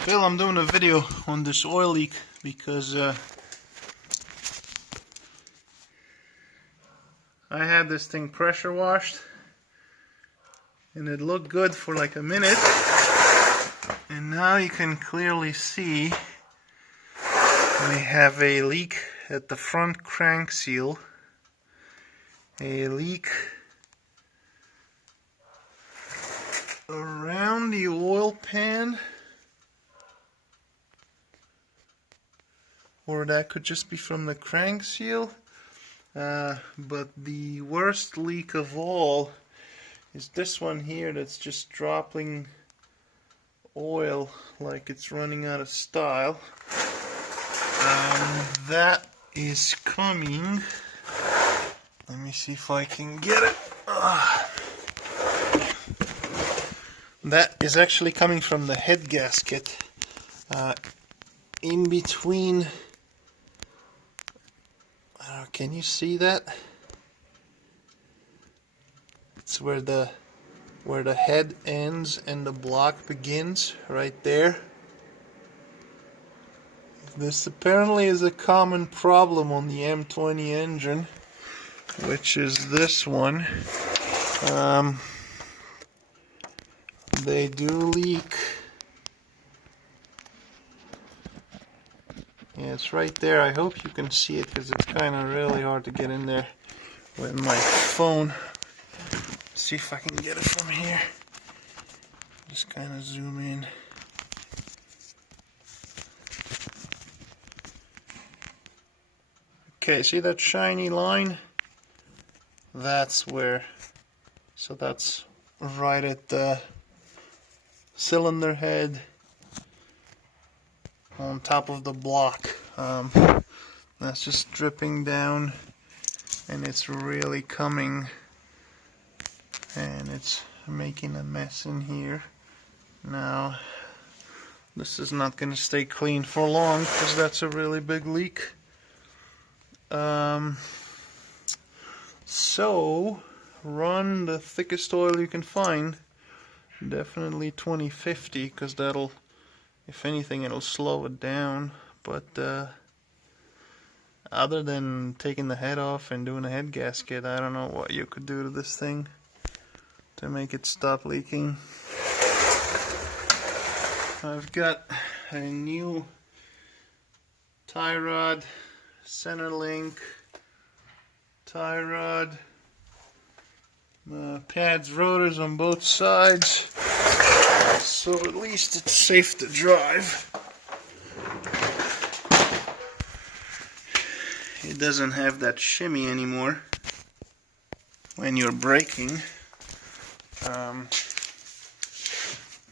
Phil, I'm doing a video on this oil leak because I had this thing pressure washed and it looked good for like a minute, and now you can clearly see we have a leak at the front crank seal, a leak around the oil pan, or that could just be from the crank seal, but the worst leak of all is this one here that's just dropping oil like it's running out of style. That is coming, let me see if I can get it. That is actually coming from the head gasket, in between. Can you see that? It's where the head ends and the block begins, right there. This apparently is a common problem on the M20 engine, which is this one. They do leak. Yeah, it's right there. I hope you can see it because it's kind of really hard to get in there with my phone. Let's see if I can get it from here. Just kind of zoom in. Okay, see that shiny line? That's where. So that's right at the cylinder head on top of the block. That's just dripping down, and it's really coming, and it's making a mess in here. Now, this is not going to stay clean for long because that's a really big leak. So, run the thickest oil you can find. Definitely 2050, because that'll, if anything, it'll slow it down. But other than taking the head off and doing a head gasket, I don't know what you could do to this thing to make it stop leaking. I've got a new tie rod, center link, tie rod, pads, rotors on both sides, so at least it's safe to drive. It doesn't have that shimmy anymore when you're braking.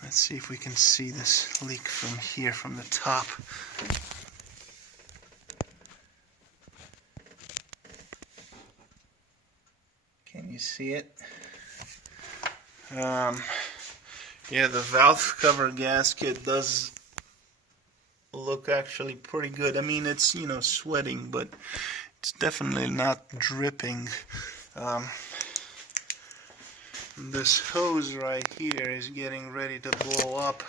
Let's see if we can see this leak from here, from the top. Can you see it? Yeah, the valve cover gasket does look actually pretty good. I mean, it's, you know, sweating, but it's definitely not dripping. This hose right here is getting ready to blow up.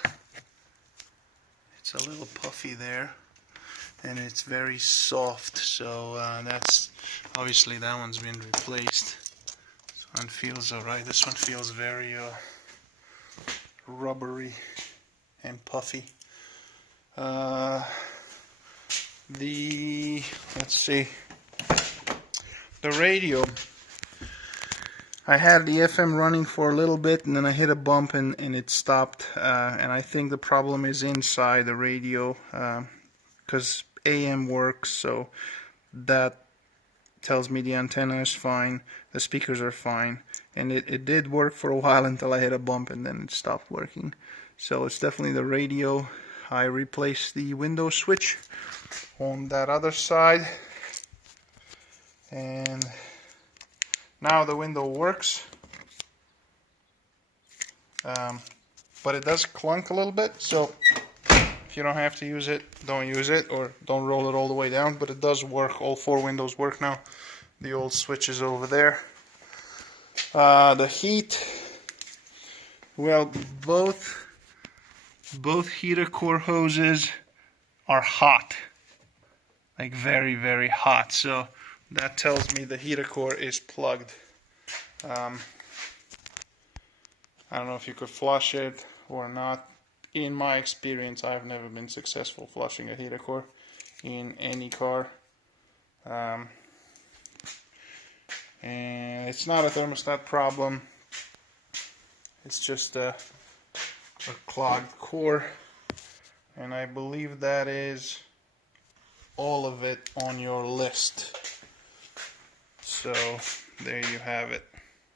It's a little puffy there, and it's very soft, so that's obviously, that one's been replaced. This one feels alright. This one feels very rubbery and puffy. Let's see, the radio, I had the FM running for a little bit, and then I hit a bump and it stopped, and I think the problem is inside the radio, because AM works, so that tells me the antenna is fine, the speakers are fine, and it did work for a while until I hit a bump and then it stopped working. So it's definitely the radio. I replaced the window switch on that other side, and now the window works, but it does clunk a little bit, so if you don't have to use it, don't use it, or don't roll it all the way down, but it does work. All four windows work now. The old switch is over there. The heat, well, both both heater core hoses are hot, like very, very hot. So that tells me the heater core is plugged. I don't know if you could flush it or not. In my experience, I've never been successful flushing a heater core in any car. And it's not a thermostat problem. It's just a clogged core. And I believe that is all of it on your list. So there you have it.